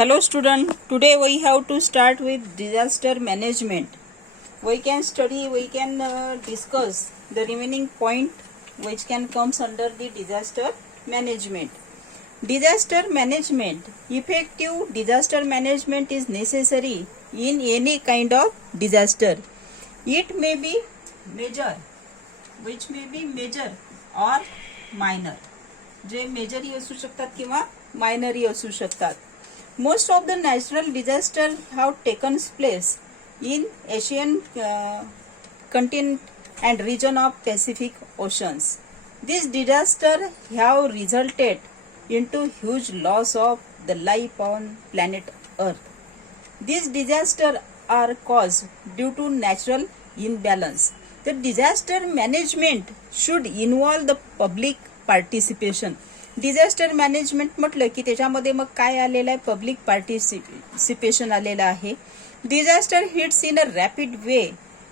Hello student, today we have to start with disaster management. We can discuss the remaining point which can comes under the disaster management. Disaster management, effective disaster management is necessary in any kind of disaster. It may be major, which may be major or minor. जे मेजरही असू शकतात किंवा मायनरही असू शकतात. Most of the natural disasters have taken place in Asian continent and region of Pacific Oceans. These disasters have resulted into huge loss of the life on planet Earth. These disasters are caused due to natural imbalance. The disaster management should involve the public participation. Disaster management म्हटलं की त्याच्यामध्ये मग काय आलेलं आहे, public participation आलेलं आहे. Disaster hits in a rapid way.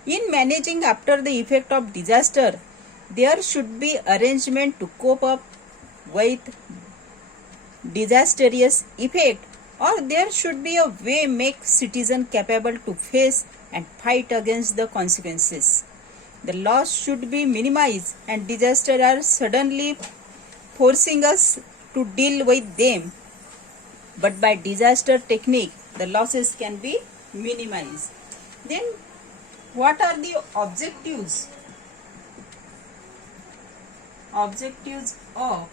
In managing after the effect of disaster there should be arrangement to cope up with disasterious effect और there should be a way make citizen capable to face and fight against the consequences. The loss should be minimized and disasters are suddenly forcing us to deal with them, but by disaster technique the losses can be minimized. Then what are the objectives of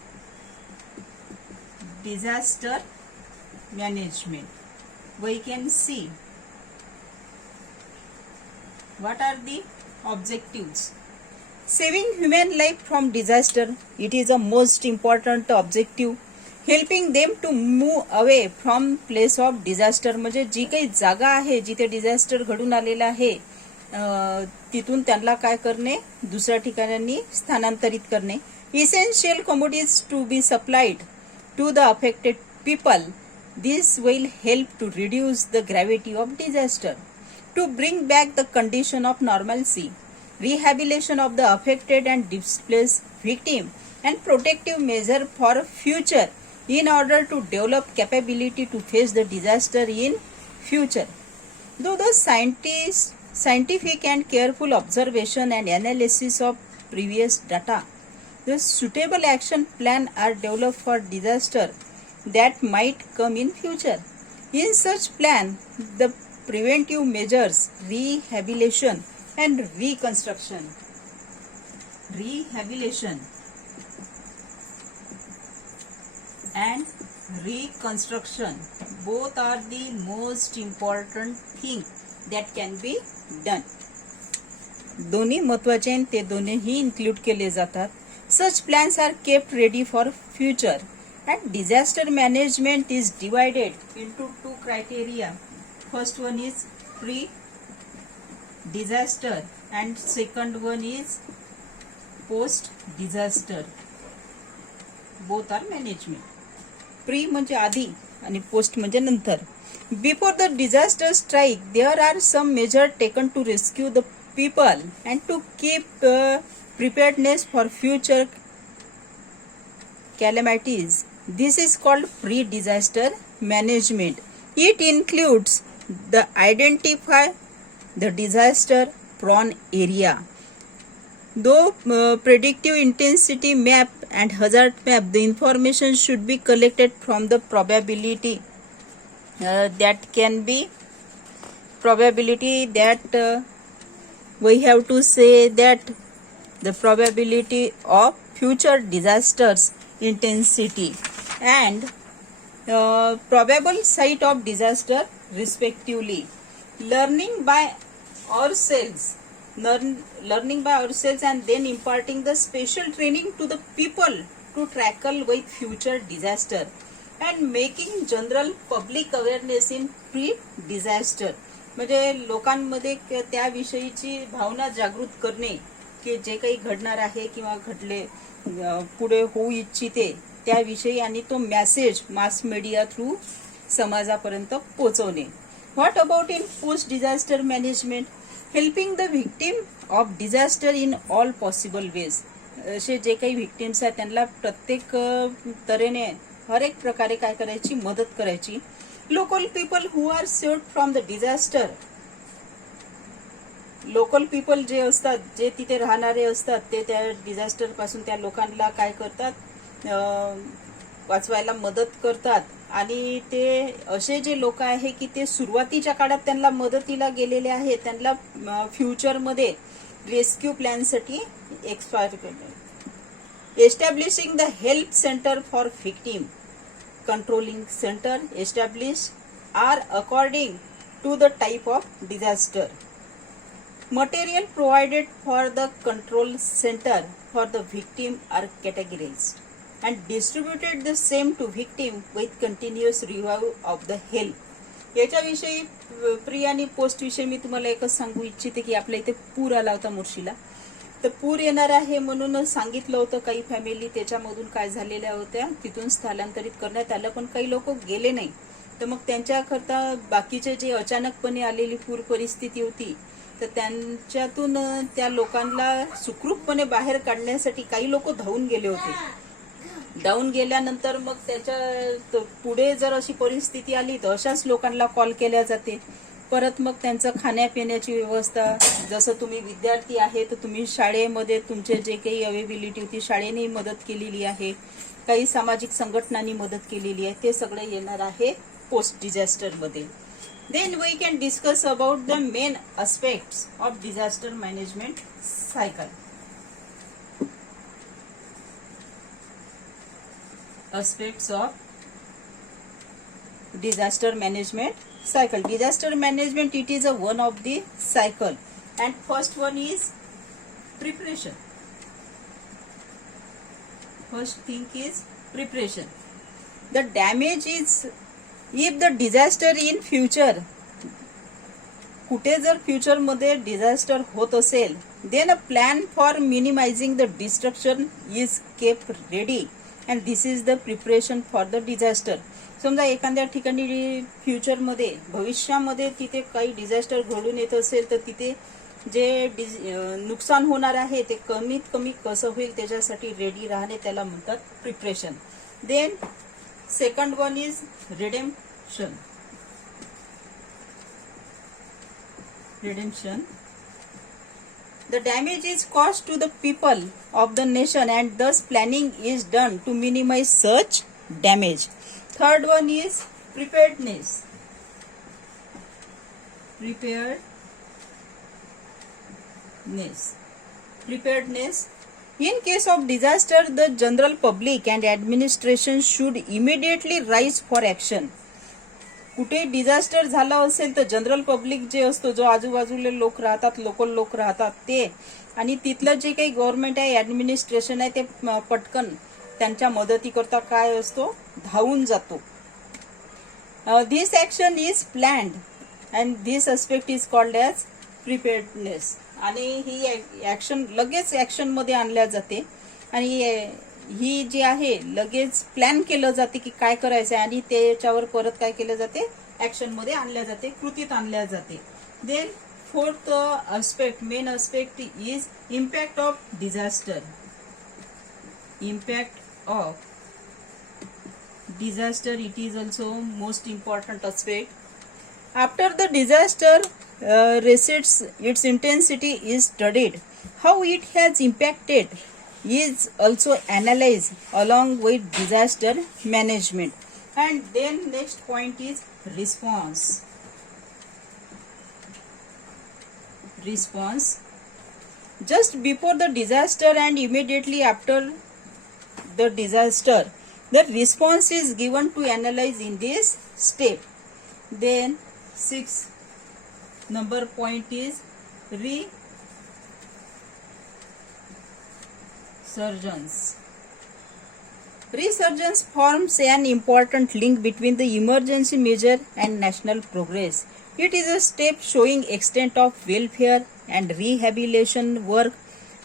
disaster management? We can see what are the objectives. Saving human life from disaster, it is a most important objective. Helping them to move away from place of disaster, म्हणजे जी काही जागा आहे जिथे disaster घडून आलेला आहे तिथून त्यांना काय करणे, दुसऱ्या ठिकाणी स्थानांतरित करणे. Essential commodities to be supplied to the affected people. This will help to reduce the gravity of disaster. To bring back the condition of normalcy. Rehabilitation of the affected and displaced victim and protective measure for future in order to develop capability to face the disaster in future. Though the scientific and careful observation and analysis of previous data, the suitable action plan are developed for disaster that might come in future. In such plan, the preventive measures, rehabilitation and reconstruction. Rehabilitation and reconstruction both are the most important thing that can be done. दोन्ही महत्वाचे आहेत, ते दोन्हीही include केले जातात. Such plans are kept ready for future. And disaster management is divided into two criteria. First one is pre-disaster and second one is post-disaster. Both are management. Pre म्हणजे आधी आणि post म्हणजे नंतर. Before the disaster strike, there are some measures taken to rescue the people and to keep preparedness for future calamities. This is called pre-disaster management. It includes the identify the disaster prone area. Though predictive intensity map and hazard map, the information should be collected from the probability that we have to say that the probability of future disasters intensity and probable site of disaster respectively. Learning by ourselves and then imparting the special training to the people to tackle with future disaster and making general public awareness in pre-disaster. म्हणजे लोकांमध्ये त्याविषयीची भावना जागृत करणे की जे काही घडणार आहे किंवा घडले पुढे होऊ इच्छिते त्याविषयी आणि तो मेसेज मास मीडिया थ्रू समाजापर्यंत पोहोचवणे. What about in post-disaster management? Helping the victim of disaster in all possible ways. असे जे काही victims आहेत त्यांना प्रत्येक तऱ्हेने हर एक प्रकारे काय करायची, मदत करायची. Local people who are saved from the disaster, local people जे असतात, जे तिथे राहणारे असतात, ते त्या डिझास्टर पासून त्या लोकांना काय करतात, वाचवायला मदत करतात. आणि ते असे जे लोक आहे की ते सुरुवातीच्या काळात त्यांना मदतीला गेलेले आहे, त्यांना फ्युचरमध्ये रेस्क्यू प्लॅनसाठी एक्सपायर करतात. Establishing the help centre for victim, controlling centre establish are according to the type of disaster. Material provided for the control center for the victim are categorized and distributed the same to victim with continuous review of the help. याच्याविषयी pre आणि post विषयी मी तुम्हाला एकच सांगू इच्छिते की आपल्या इथे पूर आला होता मुर्शीला. तर पूर येणार आहे म्हणून सांगितलं होतं. काही फॅमिली त्याच्यामधून काय झालेल्या होत्या तिथून स्थलांतरित करण्यात आलं, पण काही लोक गेले नाही. तर मग त्यांच्याकरता बाकीचे जे अचानकपणे आलेली पूर परिस्थिती होती, तर त्यांच्यातून त्या लोकांना सुखरूपपणे बाहेर काढण्यासाठी काही लोक धावून गेले होते. धावून गेल्यानंतर मग त्याच्या पुढे जर अशी परिस्थिती आली तर अशाच लोकांना कॉल केल्या जाते. परत मग त्यांचं खाण्यापिण्याची व्यवस्था, जसं तुम्ही विद्यार्थी आहे तर तुम्ही शाळेमध्ये तुमचे जे काही अवेबिलिटी होती शाळेने मदत केलेली आहे, काही सामाजिक संघटनांनी मदत केलेली आहे, ते सगळं येणार आहे post डिझास्टरमध्ये. Then we can discuss about the main aspects of disaster management cycle. Aspects of disaster management cycle. Disaster management, it is a one of the cycle, and first one is preparation. First thing is preparation. The damage is, if the disaster in future, कुठे जर future मध्ये disaster होत असेल, then a plan for minimizing the destruction is kept ready and this is the preparation for the disaster. समजा एखाद्या ठिकाणी future मध्ये, भविष्यामध्ये तिथे काही डिझास्टर घडून येत असेल तर तिथे जे नुकसान होणार आहे ते कमीत कमी कसं होईल त्याच्यासाठी रेडी राहणे, त्याला म्हणतात preparation. Then second one is redemption. The damage is caused to the people of the nation and thus planning is done to minimize such damage. Third one is preparedness. Preparedness. In case of disaster, the general public and administration should immediately rise for action. कुठे disaster झाला असेल तर general public जे असतो, जो आजूबाजूले लोक राहतात, local लोक राहतात, ते आणि तिथलं जे काही गव्हर्नमेंट आहे, ऍडमिनिस्ट्रेशन आहे, ते पटकन त्यांच्या मदतीकरता काय असतो, धावून जातो. This action is planned and this aspect is called as preparedness. आणि ही ऍक्शन लगेच ऍक्शन मध्ये आणल्या जाते आणि ही जी आहे लगेच प्लॅन केलं जाते की काय करायचं आहे आणि त्याच्यावर परत काय केलं जाते, ऍक्शन मध्ये आणल्या जाते, कृतीत आणल्या जाते. Then fourth aspect, main aspect is impact of disaster. Impact of disaster, it is also most important aspect. After the disaster recedes, its intensity is studied. How it has impacted is also analyzed along with disaster management. And then next point is response. Response. Just before the disaster and immediately after the disaster, the response is given to analyze in this step. Then 6 number point is resurgence. Resurgence forms an important link between the emergency measure and national progress. It is a step showing extent of welfare and rehabilitation work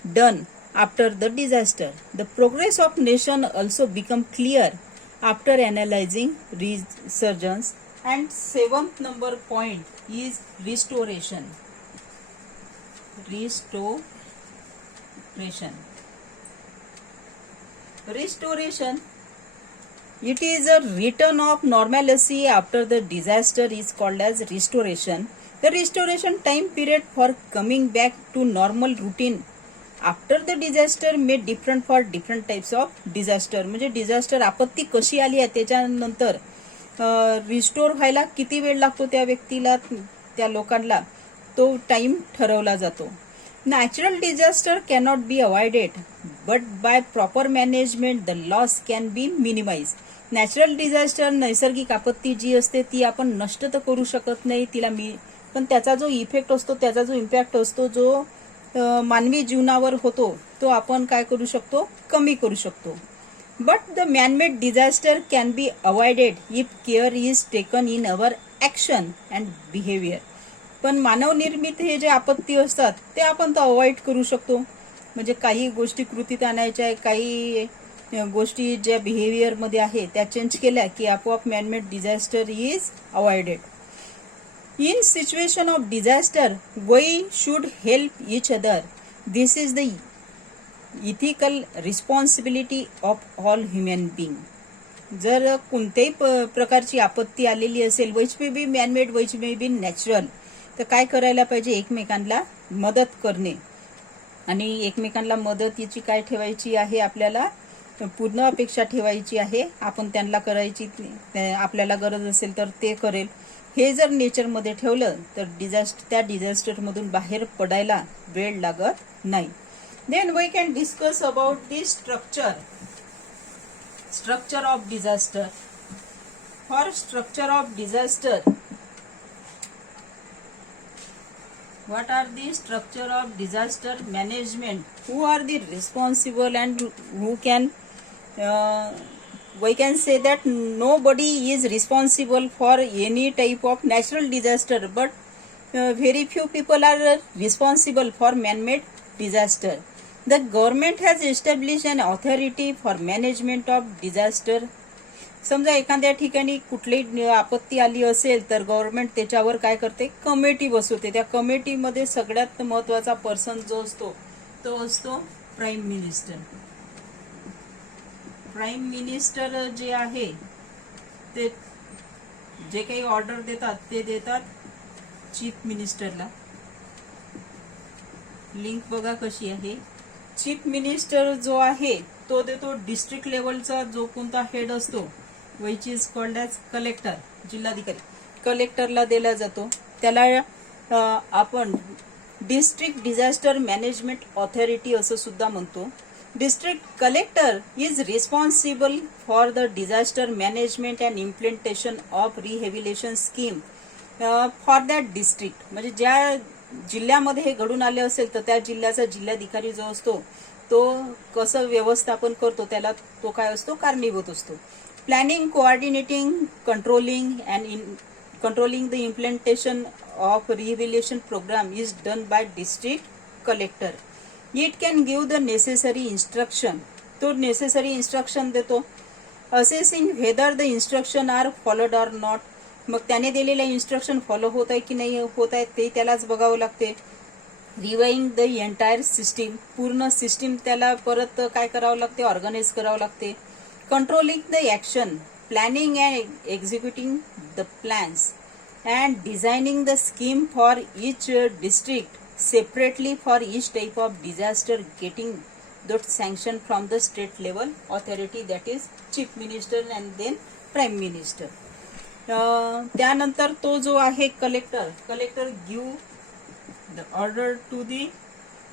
done after the disaster. The progress of nation also become clear after analyzing resurgence. And 7th number point is restoration. Restoration. It is a return of normalcy after the disaster is called as restoration. The restoration time period for coming back to normal routine after the disaster may different for different types of disaster. म्हणजे disaster आपत्ती कशी आली आहे त्याच्यानंतर restore व्हायला किती वेळ लागतो त्या व्यक्तीला, त्या लोकांना, तो टाइम ठरवला जातो. Natural disaster cannot be avoided but by proper management the loss can be minimise. Natural disaster, नैसर्गिक आपत्ती जी असते ती आपण नष्ट तर करू शकत नाही तिला, पण त्याचा जो इफेक्ट असतो, त्याचा जो इम्पॅक्ट असतो, जो मानवी जीवनावर होतो, तो आपण काय करू शकतो, कमी करू शकतो. But the man-made disaster can be avoided if care is taken in our action and behaviour. पण मानवनिर्मित हे जे आपत्ती असतात ते आपण तर अवॉइड करू शकतो. म्हणजे काही गोष्टी कृतीत आणायच्या आहे, काही गोष्टी ज्या बिहेवियरमध्ये आहे त्या चेंज केल्या की आपोआप manmade disaster is avoided. In situation of disaster we should help each other. This is the ethical responsibility of all human being. जर कोणत्याही प्रकारची आपत्ती आलेली असेल, which may be manmade, which may be natural, तर काय करायला पाहिजे, एकमेकांना मदत करणे. आणि एकमेकांना मदतीची काय ठेवायची आहे, आपल्याला पूर्ण अपेक्षा ठेवायची आहे. आपण त्यांना करायची, आपल्याला गरज असेल तर ते करेल, हे जर नेचरमध्ये ठेवलं तर त्या डिझास्टरमधून बाहेर पडायला वेळ लागत नाही. Then we can discuss about the structure of disaster. For structure of disaster, what are the structure of disaster management, who are the responsible, and who can we can say that nobody is responsible for any type of natural disaster, but very few people are responsible for man-made disaster. The government has established an authority for management of disaster. समजा एखाद्या ठिकाणी कुठलीही आपत्ती आली असेल तर government त्याच्यावर काय करते, कमिटी बसवते. त्या कमिटीमध्ये सगळ्यात महत्वाचा पर्सन जो असतो तो असतो प्राईम मिनिस्टर. प्राईम मिनिस्टर जे आहे ते जे काही ऑर्डर देतात ते देतात चीफ मिनिस्टरला. लिंक बघा कशी आहे. चीफ मिनिस्टर जो आहे तो देतो डिस्ट्रिक्ट लेवलचा जो कोणता हेड असतो, which is called as collector, जिल्हाधिकारी, कलेक्टरला दिला जातो. त्याला आपण डिस्ट्रिक्ट डिझास्टर मॅनेजमेंट ऑथॉरिटी असं सुद्धा म्हणतो. District collector is responsible for the disaster management and implementation of rehabilitation scheme for that district. म्हणजे ज्या जिल्ह्यामध्ये हे घडून आले असेल तर त्या जिल्ह्याचा जिल्हाधिकारी जो असतो तो कसं व्यवस्थापन करतो त्याला तो काय असतो, कारणीभूत असतो. Planning, coordinating, controlling the implementation of rehabilitation program is done by district collector. It can give the necessary instruction. तो necessary instruction देतो. Assessing whether the instruction are followed or not. मग त्याने दिलेल्या इन्स्ट्रक्शन फॉलो होत आहे की नाही होत आहे ते त्यालाच बघावं लागते. रिवाइंग द एंटायर सिस्टीम, पूर्ण सिस्टीम त्याला परत काय करावं लागते, ऑर्गनाइज करावं लागते. Controlling the action, planning and executing the plans and designing the scheme for each district separately for each type of disaster, getting that sanction from the state level authority, that is chief minister and then prime minister. त्यानंतर तो जो आहे collector give the order to the,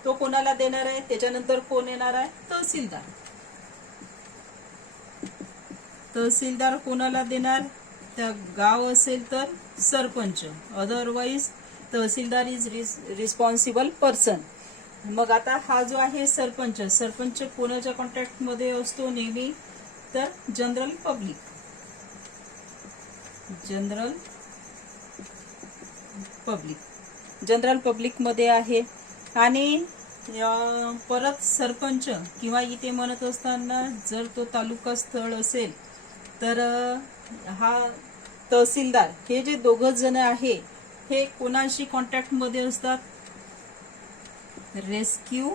तो कोणाला देणार आहे, त्याच्यानंतर कोण येणार आहे, तहसीलदार कोणाला देणार, त्या गाव असेल तर sarpanch, otherwise tehsildar is responsible person. मग आता हा जो आहे सरपंच कोणाच्या कॉन्टॅक्ट मध्ये असतो नेहमी, तर जनरल पब्लिक मध्ये आहे. आणि परत सरपंच किंवा इथे म्हणत असताना जर तो तालुका स्थळ असेल तर हा तहसीलदार, हे जे दोघं जण आहे हे कोणाशी कॉन्टॅक्ट मध्ये असतात, रेस्क्यू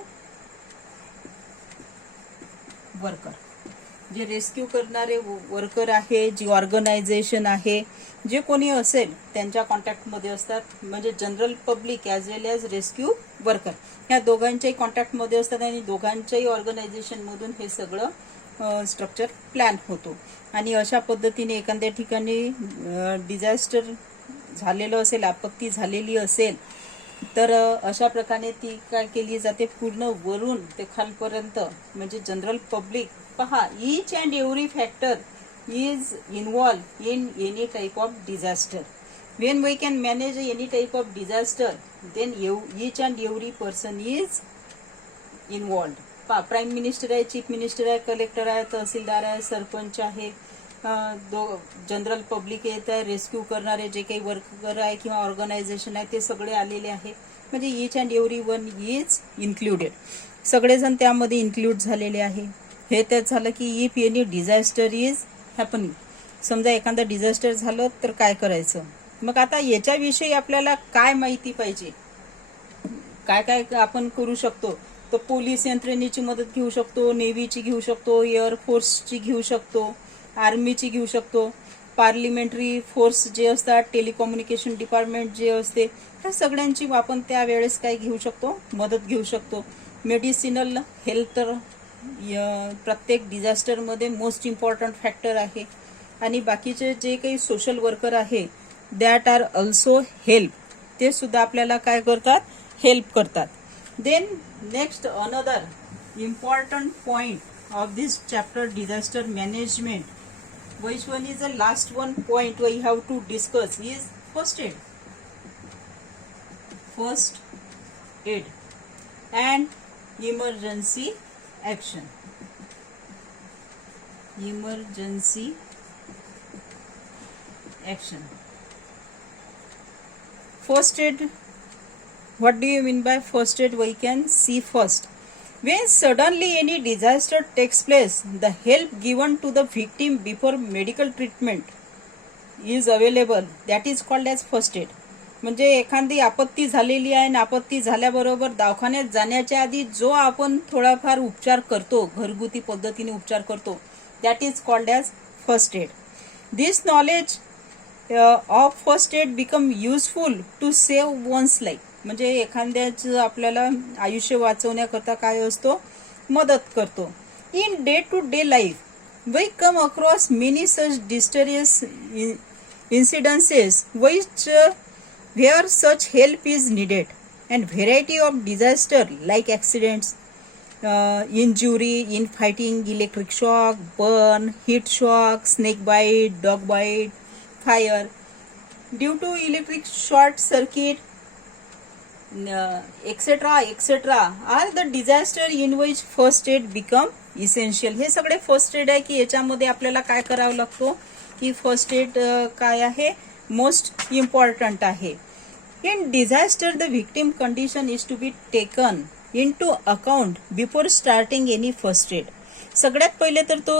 जे रेस्क्यू करणारे वर्कर आहे, जी ऑर्गनायझेशन आहे, जे कोणी असेल त्यांच्या कॉन्टॅक्टमध्ये असतात. म्हणजे जनरल पब्लिक ॲज वेल ॲज रेस्क्यू वर्कर ह्या दोघांच्याही कॉन्टॅक्टमध्ये असतात आणि दोघांच्याही ऑर्गनायझेशनमधून हे सगळं स्ट्रक्चर प्लॅन होतो. आणि अशा पद्धतीने एखाद्या ठिकाणी डिझास्टर झालेलं असेल, आपत्ती झालेली असेल, तर अशा प्रकारे ती काय केली जाते, पूर्ण वरून ते खालपर्यंत म्हणजे जनरल पब्लिक पहा, each and every factor is involve in any type of disaster. When we can manage any type of disaster, then each and every person is involve. Prime minister आहे, चीफ मिनिस्टर आहे, collector आहे, तहसीलदार आहे, सरपंच आहे, general public येत आहे, rescue करणारे जे काही वर्कर आहे किंवा ऑर्गनायझेशन आहे ते सगळे आलेले आहे. म्हणजे each and every one is included, सगळेजण त्यामध्ये इन्क्लूड झालेले आहे. हे त्यात झालं की if any disaster is happening, समजा एखादं डिझास्टर झालं तर काय करायचं. मग आता याच्याविषयी आपल्याला काय माहिती पाहिजे, काय काय आपण करू शकतो. तर पोलीस यंत्रणेची मदत घेऊ शकतो, नेव्हीची घेऊ शकतो, एअरफोर्सची घेऊ शकतो, आर्मीची घेऊ शकतो, पार्लिमेंटरी फोर्स जे असतात, टेलिकम्युनिकेशन डिपार्टमेंट जे असते, ह्या सगळ्यांची आपण त्यावेळेस काय घेऊ शकतो, मदत घेऊ शकतो. मेडिसिनल हेल्थ तर प्रत्येक डिझास्टरमध्ये मोस्ट इम्पॉर्टंट फॅक्टर आहे. आणि बाकीचे जे काही सोशल वर्कर आहे दॅट आर ऑल्सो हेल्प, ते सुद्धा आपल्याला काय करतात, हेल्प करतात. Then next another important point of this chapter, disaster management, which one is the last one point we have to discuss, is first aid. First aid and emergency action. Emergency action. First aid, what do you mean by first aid? We can see first. When suddenly any disaster takes place, the help given to the victim before medical treatment is available. That is called as first aid. म्हणजे एखादी आपत्ती झालेली आहे आणि आपत्ती झाल्याबरोबर दवाखान्यात जाण्याच्या आधी जो आपण थोडाफार उपचार करतो, घरगुती पद्धतीने उपचार करतो, that is called as first aid. This knowledge of first aid become useful to save one's life. म्हणजे एखाद्याचं आपल्याला आयुष्य वाचवण्याकरता काय असतो, मदत करतो. In day to day life we come across many such disastrous incidences which where such help is needed, and variety of disaster like accidents, injury in fighting, electric shock, burn, heat shock, snake bite, dog bite, fire due to electric short circuit, etcetera etcetera are the disaster in which first aid become essential. हे सगळे first aid आहे की याच्यामध्ये आपल्याला काय करावं लागतो, की फर्स्ट एड काय आहे, मोस्ट इम्पॉर्टंट आहे. In disaster the victim condition is to be taken into account before starting any first aid. सगळ्यात पहिले तर तो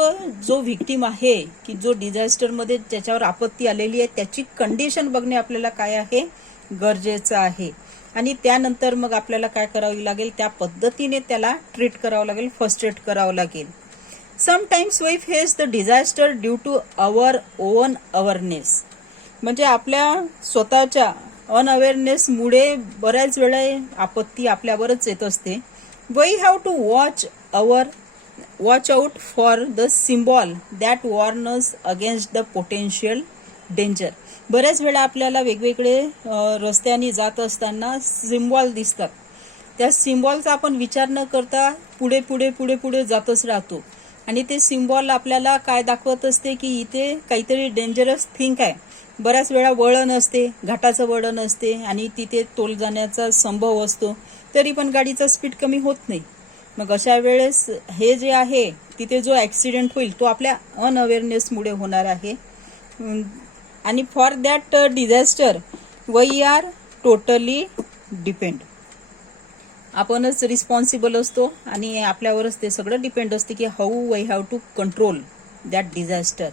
जो व्हिक्टिम आहे की जो डिझास्टरमध्ये ज्याच्यावर आपत्ती आलेली आहे त्याची कंडिशन बघणे आपल्याला काय आहे, गरजेचं आहे. आणि त्यानंतर मग आपल्याला काय करावी लागेल, त्या पद्धतीने त्याला ट्रीट करावं लागेल, फर्स्ट एड करावं लागेल. Sometimes we face the disaster due to our own awareness. म्हणजे आपल्या स्वतःच्या अनअवेअरनेसमुळे बऱ्याच वेळा आपत्ती आपल्यावरच येत असते. We have to watch out for the symbol that warns against the potential danger. बऱ्याच वेळा आपल्याला वेगवेगळे रस्त्याने जात असताना सिम्बॉल दिसतात. त्या सिम्बॉलचा आपण विचार न करता पुढे पुढे पुढे पुढे जातच राहतो आणि ते सिम्बॉल आपल्याला काय दाखवत असते की इथे काहीतरी डेंजरस थिंग आहे. बऱ्याच वेळा वळण असते, घाटाचं वळण असते आणि तिथे तोल जाण्याचा संभव असतो, तरी पण गाडीचा स्पीड कमी होत नाही. मग अशा वेळेस हे जे आहे तिथे जो ॲक्सिडेंट होईल तो आपल्या अनअवेअरनेसमुळे होणार आहे. आणि for that disaster we are totally depend. आपणच रिस्पॉन्सिबल असतो आणि आपल्यावरच ते सगळं डिपेंड असते की how we have to control that disaster.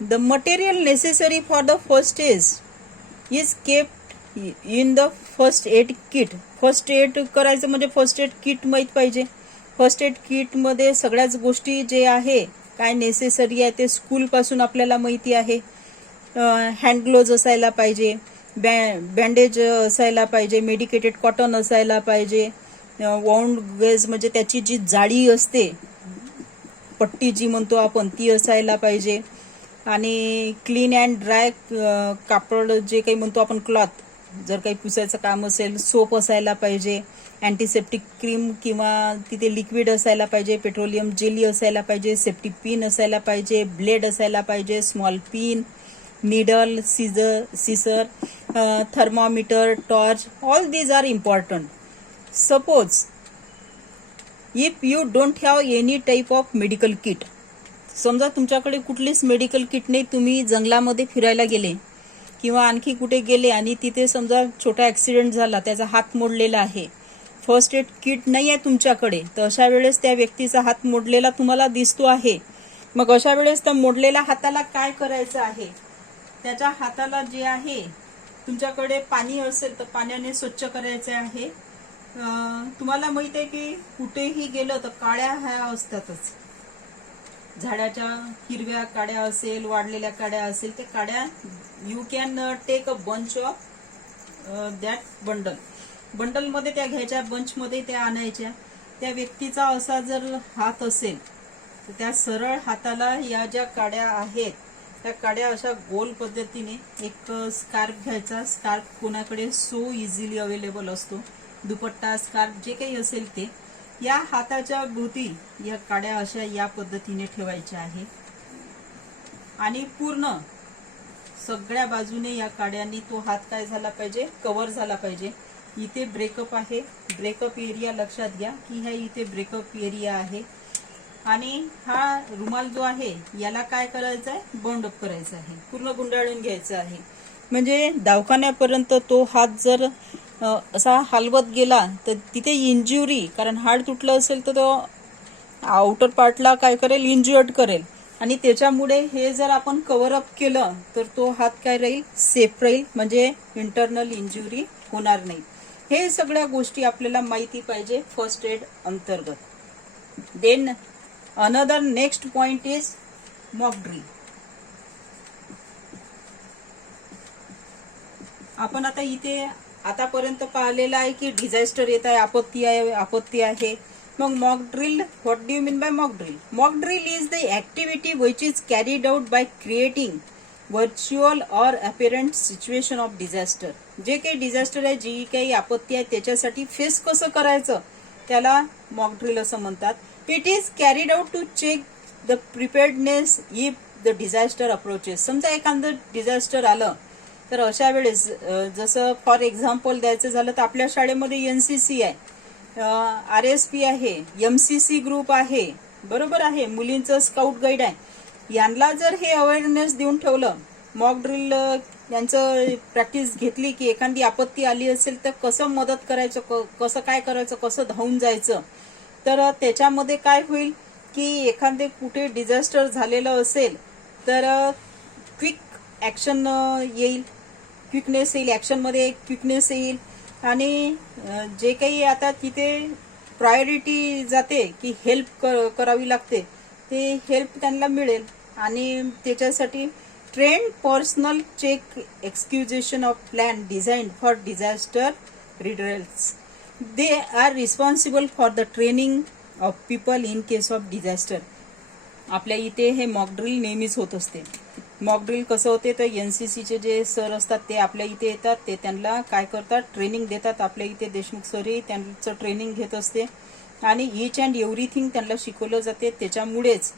The material necessary for the first aid is kept in the first aid kit. First aid करायचं म्हणजे फर्स्ट एड किट माहीत पाहिजे. फर्स्ट एड किटमध्ये सगळ्याच गोष्टी जे आहे काय नेसेसरी आहे ते स्कूलपासून आपल्याला माहिती आहे. हँड ग्लोव्ज असायला पाहिजे, बँडेज असायला पाहिजे, मेडिकेटेड कॉटन असायला पाहिजे, वाउंड गेज म्हणजे त्याची जी जाळी असते, पट्टी जी म्हणतो आपण, ती असायला पाहिजे. आणि क्लीन अँड ड्राय कापड जे काही म्हणतो आपण, क्लॉथ, जर काही पुसायचं काम असेल, सोप असायला पाहिजे, अँटीसेप्टिक क्रीम किंवा तिथे लिक्विड असायला पाहिजे, पेट्रोलियम जेली असायला पाहिजे, सेफ्टी पिन असायला पाहिजे, ब्लेड असायला पाहिजे, small pin, needle, scissor, thermometer, torch, all these are important. Suppose if you don't have any type of medical kit, समजा तुमच्याकडे कुठलीच मेडिकल किट नाही, तुम्ही जंगलामध्ये फिरायला गेले किंवा आणखी कुठे गेले आणि तिथे समजा छोटा ॲक्सिडेंट झाला, त्याचा हात मोडलेला आहे, फर्स्ट एड किट नाही आहे तुमच्याकडे, तर अशा वेळेस त्या व्यक्तीचा हात मोडलेला तुम्हाला दिसतो आहे. मग अशा वेळेस त्या मोडलेल्या हाताला काय करायचं आहे? त्याच्या हाताला जे आहे, तुमच्याकडे पाणी असेल तर पाण्याने स्वच्छ करायचे आहे. तुम्हाला माहिती आहे की कुठेही गेलं तर काड्या ह्या असतातच, झाडाच्या हिरव्या काड्या असेल, वाढलेल्या काड्या असेल, ते काड्या you can take a bunch of that बंडलमध्ये त्या घ्यायच्या, बंचमध्ये त्या आणायच्या. त्या व्यक्तीचा असा जर हात असेल तर त्या सरळ हाताला या ज्या काड्या आहेत त्या काड्या अशा गोल पद्धतीने, एक स्कार्फ घ्यायचा, स्कार्फ कोणाकडे सो इझिली अवेलेबल असतो, दुपट्टा, स्कार्फ जे काही असेल ते, या हाताच्या भोवती या काड्या अशा या पद्धतीने ठेवायच्या आहे. आणि पूर्ण सगळ्या बाजूने या काड्यांनी तो हात काय झाला पाहिजे, कव्हर झाला पाहिजे. इथे ब्रेकअप आहे, ब्रेकअप एरिया लक्षात घ्या की ह्या इथे ब्रेकअप एरिया आहे. आणि हा रुमाल जो आहे याला काय करायचं आहे, बाउंड अप करायचा आहे, पूर्ण गुंडाळून घ्यायचं आहे. म्हणजे दवाखान्यापर्यंत तो हात जर असा हलवत गेला तर तिथे इंज्युरी, कारण हाड तुटलं असेल तर तो आउटर पार्टला काय करेल, इंज्युअर्ड करेल. आणि त्याच्यामुळे हे जर आपण कव्हर अप केलं तर तो हात काय राहील, सेफ राहील, म्हणजे इंटरनल इंज्युरी होणार नाही. हे सगळ्या गोष्टी आपल्याला माहिती पाहिजे फर्स्ट एड अंतर्गत. Then another next point is mock drill. आपण आता इथे आतापर्यंत पाहिलेलं आहे की डिझास्टर येत आहे, आपत्ती आहे. मग mock drill, what do you mean by mock drill? Mock drill is the activity which is carried out by creating virtual or apparent situation of disaster. जे काही डिझास्टर आहे, जी काही आपत्ती आहे, त्याच्यासाठी फेस कसं करायचं त्याला मॉक ड्रिल असं म्हणतात. It is carried out to check the preparedness if the disaster approaches. समजा एखादं डिझास्टर आलं तर अशा वेळेस, जसं फॉर एक्झाम्पल द्यायचं झालं तर आपल्या शाळेमध्ये एनसीसी आहे, RSP आहे, MCC ग्रुप आहे, बरोबर आहे, मुलींचं स्काउट गाईड आहे. यांना जर हे अवेअरनेस देऊन ठेवलं, मॉक ड्रिल यांचं प्रॅक्टिस घेतली की एखादी आपत्ती आली असेल तर कसं मदत करायचं, कसं काय करायचं, कसं धावून जायचं, तर त्याच्यामध्ये काय होईल की एखादे कुठे डिझास्टर झालेलं असेल तर क्विक ॲक्शन येईल, क्विकनेस येईल, ॲक्शनमध्ये क्विकनेस येईल. आणि जे काही आता तिथे प्रायोरिटी जाते की हेल्प करावी लागते, ते हेल्प त्यांना मिळेल. आणि त्याच्यासाठी trained personnel check execution of plan design for disaster drills. They are responsible for the training of people in case of disaster. आपल्या इथे हे मॉक ड्रिल नेहमीच होत असते. मॉक ड्रिल कसं होते तर एनसीसीचे जे सर असतात ते आपल्या इथे येतात, ते त्यांना काय करतात, ट्रेनिंग देतात. आपल्या इथे देशमुख सरही त्यांचं ट्रेनिंग घेत असते आणि ईच अँड एव्हरीथिंग त्यांना शिकवलं जाते. त्याच्यामुळेच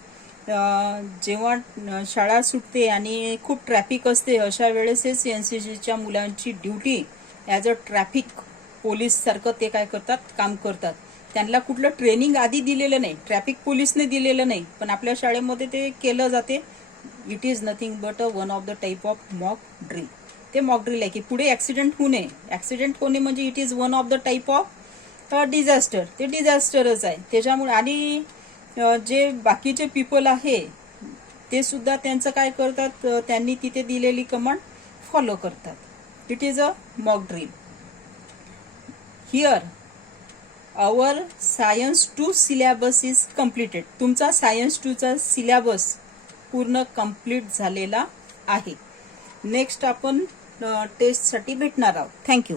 जेव्हा शाळा सुटते आणि खूप ट्रॅफिक असते, अशा वेळेसच एनसीसीच्या मुलांची duty as a traffic police सारखं ते काय करतात, काम करतात. त्यांना कुठलं ट्रेनिंग आधी दिलेलं नाही, ट्रॅफिक पोलीसने दिलेलं नाही, पण आपल्या शाळेमध्ये ते केलं जाते. It is nothing but one of the type of mock drill. ते मॉक ड्रिल आहे की पुढे ऍक्सिडेंट होऊ नये. ऍक्सिडेंट होणे म्हणजे it is one of the type of disaster. ते डिझास्टरच आहे. त्याच्यामुळे आणि जे बाकीचे पीपल आहे ते सुद्धा त्यांचं काय करतात, त्यांनी तिथे दिलेली कमांड फॉलो करतात. It is a mock drill. Here our science 2 syllabus is completed. तुमचा सायन्स 2 चा सिलेबस पूर्ण कंप्लीट झालेला आहे. नेक्स्ट आपण टेस्टसाठी भेटणार आहोत. थँक्यू.